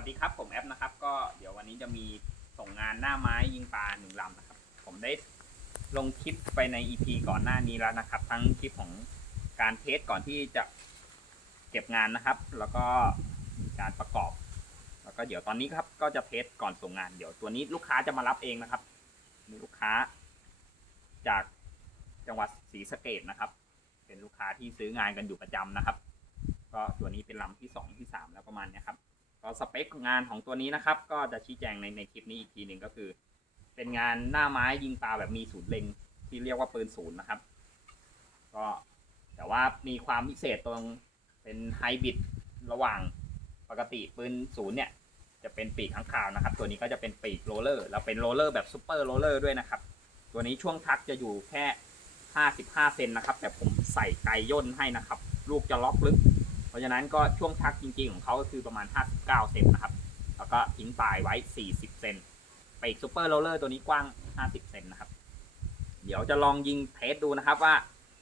วัสดีครับ ผมแอปนะครับ ก็เดี๋ยววันนี้จะมีส่งงานหน้าไม้ยิงปลาหนึ่งลำนะครับ ผมได้ลงคลิปไปใน EP ก่อนหน้านี้แล้วนะครับ ทั้งคลิปของการเทสก่อนที่จะเก็บงานนะครับ แล้วก็การประกอบ แล้วก็เดี๋ยวตอนนี้ครับ ก็จะเทสก่อนส่งงาน เดี๋ยวตัวนี้ลูกค้าจะมารับเองนะครับ มีลูกค้า จากจังหวัดศรีสะเกดนะครับ เป็นลูกค้าที่ซื้องานกันอยู่ประจำนะครับ ก็ตัวนี้เป็นลำที่สองที่สามแล้วประมาณนี้ครับ ก็สเปคงานของตัวนี้นะครับ ก็จะชี้แจงในในคลิปนี้อีกทีหนึ่งก็คือ เป็นงานหน้าไม้ยิงปลาแบบมีศูนย์เล็ง ที่เรียกว่าปืนศูนย์นะครับ ก็แต่ว่ามีความพิเศษตรงเป็นไฮบริดระหว่างปกติปืนศูนย์เนี่ยจะเป็นปีกข้างคาวนะครับ ตัวนี้ก็จะเป็นปีกโรเลอร์แล้วเป็นโรเลอร์แบบซูเปอร์โรเลอร์ด้วยนะครับ ตัวนี้ช่วงทักจะอยู่แค่ 55 เซนนะครับ แต่ผมใส่ไกย่นให้นะครับ ลูกจะล็อกลึก ราะฉะนั้นก็ช่วงทักจริงๆ ของเขาก็คือประมาณ 59 เซนนะครับ แล้วก็ทิ้งปลายไว้ 40 เซนไปอีกซูเปอร์โรลเลอร์ตัวนี้กว้าง 50 เซนนะครับ เดี๋ยวจะลองยิงเทสดูนะครับว่า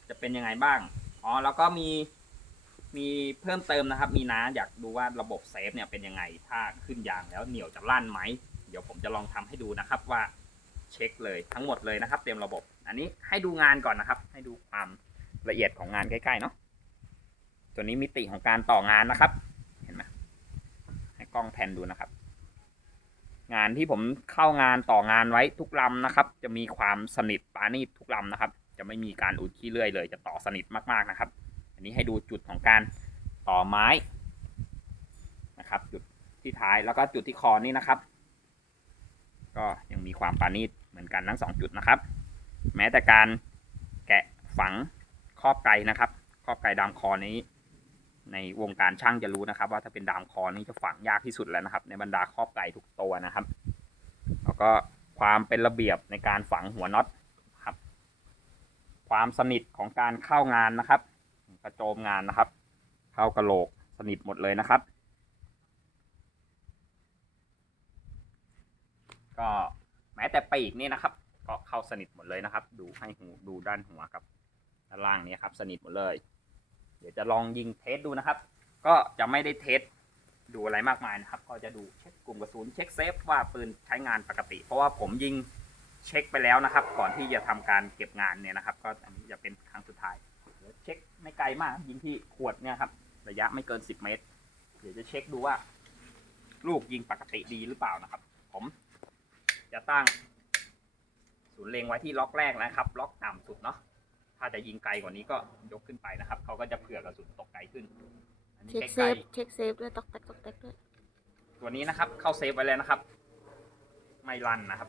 จะเป็นยังไงบ้าง อ๋อ แล้วก็มีมีเพิ่มเติมนะครับ มีน้าอยากดูว่าระบบเซฟเนี่ยเป็นยังไง ถ้าขึ้นยางแล้วเหนียวจะลั่นไหม เดี๋ยวผมจะลองทำให้ดูนะครับว่าเช็คเลยทั้งหมดเลยนะครับ เต็มระบบ อันนี้ให้ดูงานก่อนนะครับ ให้ดูความละเอียดของงานใกล้ๆเนาะ ตัวนี้มิติของการต่องานนะครับ เห็นไหมให้กล้องแพนดูนะครับ งานที่ผมเข้างานต่องานไว้ทุกลำนะครับ จะมีความสนิทปานีตทุกลำนะครับ จะไม่มีการอุดขี้เลื่อยเลย จะต่อสนิทมากๆนะครับ อันนี้ให้ดูจุดของการต่อไม้นะครับ จุดที่ท้ายแล้วก็จุดที่คอนี่นะครับ ก็ยังมีความปานีตเหมือนกันทั้งสองจุดนะครับ แม้แต่การแกะฝังครอบไก่นะครับ ครอบไก่ดามคอนี้ ในวงการช่างจะรู้นะครับ ว่าถ้าเป็นดามคอนี่จะฝังยากที่สุดแล้วนะครับ ในบรรดาครอบไก่ทุกตัวนะครับ แล้วก็ความเป็นระเบียบในการฝังหัวน็อตครับ ความสนิทของการเข้างานนะครับ กระโจมงานนะครับ เข้ากระโหลกสนิทหมดเลยนะครับ ก็แม้แต่ปีกนี่นะครับ ก็เข้าสนิทหมดเลยนะครับ ดูให้หูดูด้านหัวกับด้านล่างนี้ครับ สนิทหมดเลย เดี๋ยวจะลองยิงเทสดูนะครับ ก็จะไม่ได้เทสดูอะไรมากมายนะครับ ก็จะดูเช็คกลุ่มกระสุนเช็คเซฟว่าปืนใช้งานปกติ เพราะว่าผมยิงเช็คไปแล้วนะครับ ก่อนที่จะทำการเก็บงานเนี่ยนะครับ ก็อันนี้จะเป็นครั้งสุดท้ายเดี๋ยวเช็คไม่ไกลมาก ยิงที่ขวดเนี่ยครับ ระยะไม่เกิน 10 เมตร เดี๋ยวจะเช็คดูว่า ลูกยิงปกติดีหรือเปล่านะครับ ผมจะตั้งศูนย์เล็งไว้ที่ล็อกแรกนะครับ ล็อกต่ำสุดเนาะ ถ้าจะยิงไกลกว่านี้ก็ยกขึ้นไปนะครับ เขาก็จะเผื่อกระสุนตกไกลขึ้น อันนี้เช็คใกเซล้ฟเช็คเซฟด้วยตอกแตกตอกแตกด้วยๆตัวนี้นะครับ เข้าเซฟไว้แล้วนะครับ ไม่ลั่นนะครับ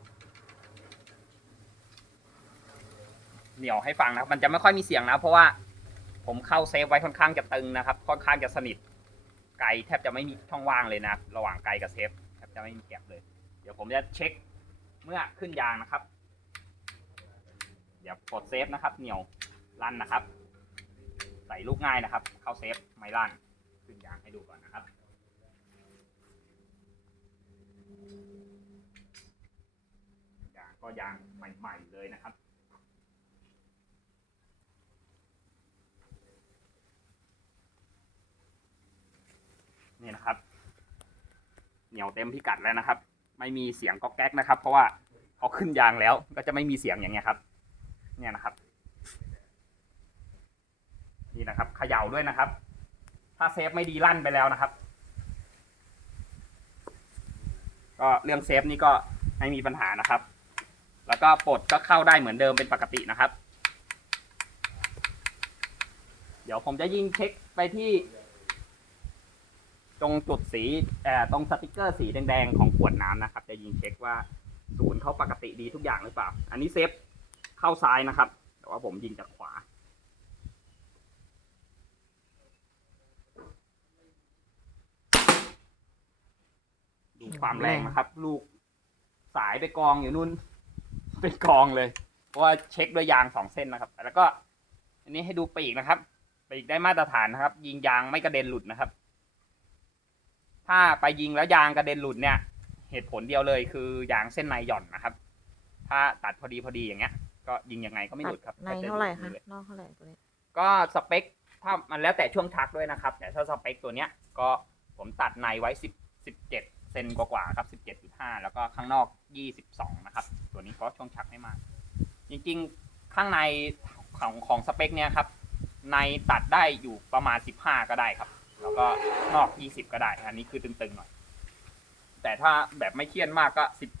เหนียวให้ฟังนะครับ มันจะไม่ค่อยมีเสียงนะ เพราะว่าผมเข้าเซฟไว้ค่อนข้างจะตึงนะครับ ค่อนข้างจะสนิท ไกลแทบจะไม่มีช่องว่างเลยนะครับระหว่างไกลกับเซฟแทบจะไม่มีแก็บเลย เดี๋ยวผมจะเช็คเมื่อขึ้นยางนะครับ เดี๋ยวกดเซฟนะครับ เหนียว ลั่นนะครับ ใส่ลูกง่ายนะครับ เข้าเซฟไม่ลั่นขึ้นยางให้ดูก่อนนะครับ ยางก็ยางใหม่ ๆ เลยนะครับนี่นะครับ เหนียวเต็มพิกัดแล้วนะครับ ไม่มีเสียงก๊อกแก๊กนะครับ เพราะว่าเขาขึ้นยางแล้วก็จะไม่มีเสียงอย่างเงี้ยครับ เนี่ยนะครับ นี่นะครับเขย่าด้วยนะครับ ถ้าเซฟไม่ดีลั่นไปแล้วนะครับ ก็เรื่องเซฟนี่ก็ไม่มีปัญหานะครับ แล้วก็ปลดก็เข้าได้เหมือนเดิมเป็นปกตินะครับ เดี๋ยวผมจะยิงเช็คไปที่ ตรงจุดสีเอ่อตรงสติกเกอร์สีแดงๆของขวดน้ำนะครับ จะยิงเช็คว่าศูนย์เขาปกติดีทุกอย่างหรือเปล่า อันนี้เซฟเข้าซ้ายนะครับ แต่ว่าผมยิงจากขวา ดู ความแรงนะครับ ลูกสายไปกองอยู่นู่นเป็นกองเลย เพราะว่าเช็คด้วยยางสองเส้นนะครับ แล้วก็ อันนี้ให้ดูปีกนะครับปีกได้มาตรฐานนะครับ ยิงยางไม่กระเด็นหลุดนะครับ ถ้าไปยิงแล้วยางกระเด็นหลุดเนี่ย เหตุผลเดียวเลยคือยางเส้นในหย่อนนะครับ ถ้าตัดพอดีพอดีอย่างเงี้ย ก็ยิงยังไงก็ไม่หลุดครับในก็จเท่าไหร่อยู่คะเลยนอกเท่าไหร่ตัวนี้ก็สเปคถ้ามันแล้วแต่ช่วงชักด้วยนะครับ แต่ถ้าสเปคตัวเนี้ย ก็ผมตัดในไว้สิบสิบเจ็ด เซนกว่าๆครับ 17.5 แล้วก็ข้างนอก 22 นะครับ ตัวนี้เพราะช่วงชักไม่มาก จริงๆ ข้างในของของสเปคเนี่ยครับ ในตัดได้อยู่ประมาณ 15 ก็ได้ครับ แล้วก็นอก 20 ก็ได้ อันนี้คือตึงๆหน่อย แต่ถ้าแบบไม่เครียดมากก็ 17 22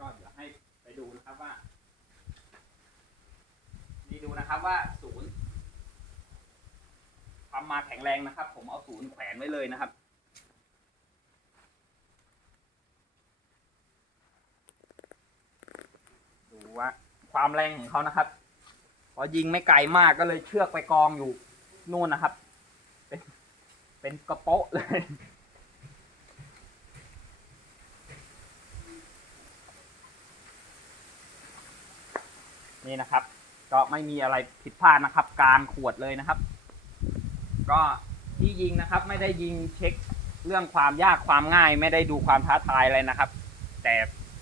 ก็เดี๋ยวให้ไปดูนะครับว่า นี่ดูนะครับว่า 0 ปั๊มมาแข็งแรงนะครับ ผมเอาศูนย์แขวนไว้เลยนะครับ ดูว่าความแรงของเขานะครับ พอยิงไม่ไกลมากก็เลยเชือกไปกองอยู่นู่นนะครับ เป็นเป็นกระโปะเลยนี่นะครับ ก็ไม่มีอะไรผิดพลาดนะครับ กลางขวดเลยนะครับ ก็ที่ยิงนะครับ ไม่ได้ยิงเช็คเรื่องความยากความง่าย ไม่ได้ดูความท้าทายอะไรนะครับ แต่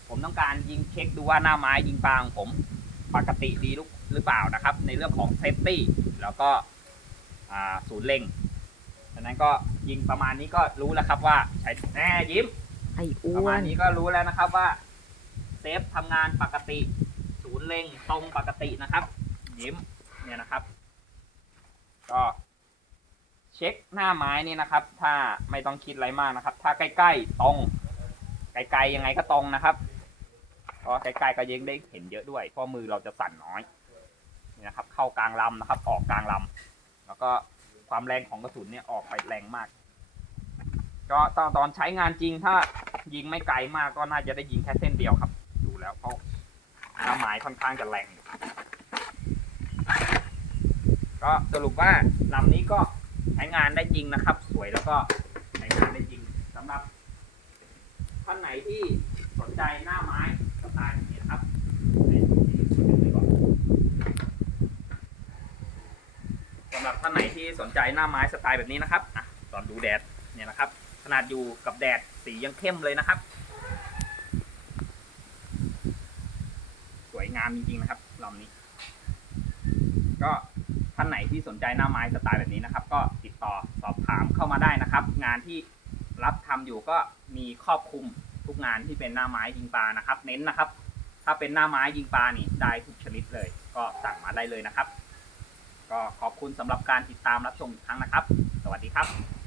ผมต้องการยิงเช็คดูว่าหน้าไม้ยิงปลาของผมปกติดีหรือหรือเปล่านะครับ ในเรื่องของเซฟตี้แล้วก็อ่าศูนย์เล็งดังนั้นก็ยิงประมาณนี้ก็รู้แล้วครับว่าใช้แน่ยิ้มไอ้ปอ้ระวมาณนนี้ก็รู้แล้วนะครับว่าเซฟทำงานปกติ ศูนย์เล็งตรงปกตินะครับ ยิ้มเนี่ยนะครับ ก็ เช็คหน้าไม้นี่นะครับ ถ้าไม่ต้องคิดอะไรมากนะครับ ถ้าใกล้ๆตรง ไกลๆยังไงก็ตรงนะครับเพราะใกล้ๆก็ยังได้เห็นเยอะด้วยเพราะมือเราจะสั่นน้อยนี่นะครับ เข้ากลางลำนะครับ ออกกลางลำแล้วก็ความแรงของกระสุนเนี่ยออกไปแรงมาก ก็ตอนตอนใช้งานจริงถ้ายิงไม่ไกลมากก็น่าจะได้ยิงแค่เส้นเดียวครับ ดูแล้วเพราะหน้าไม้ค่อนข้างจะแรงก็สรุปว่าลำนี้ก็ ใช้งานได้จริงนะครับ สวยแล้วก็ใช้งานได้จริงสำหรับท่านไหนที่สนใจหน้าไม้สไตล์นี้นะครับสำหรับท่านไหนที่สนใจหน้าไม้สไตล์แบบนี้นะครับอะตอนดูแดดเนี่ยนะครับ ขนาดอยู่กับแดดสียังเข้มเลยนะครับ สวยงามจริงๆนะครับลำนี้ ก็ท่านไหนที่สนใจหน้าไม้สไตล์แบบนี้นะครับ ก็ เข้ามาได้นะครับ งานที่รับทำอยู่ก็มีครอบคลุมทุกงานที่เป็นหน้าไม้ยิงปลานะครับ เน้นนะครับ ถ้าเป็นหน้าไม้ยิงปลานี่ได้ทุกชนิดเลย ก็สั่งมาได้เลยนะครับ ก็ขอบคุณสำหรับการติดตามรับชมอีกครั้งนะครับ สวัสดีครับ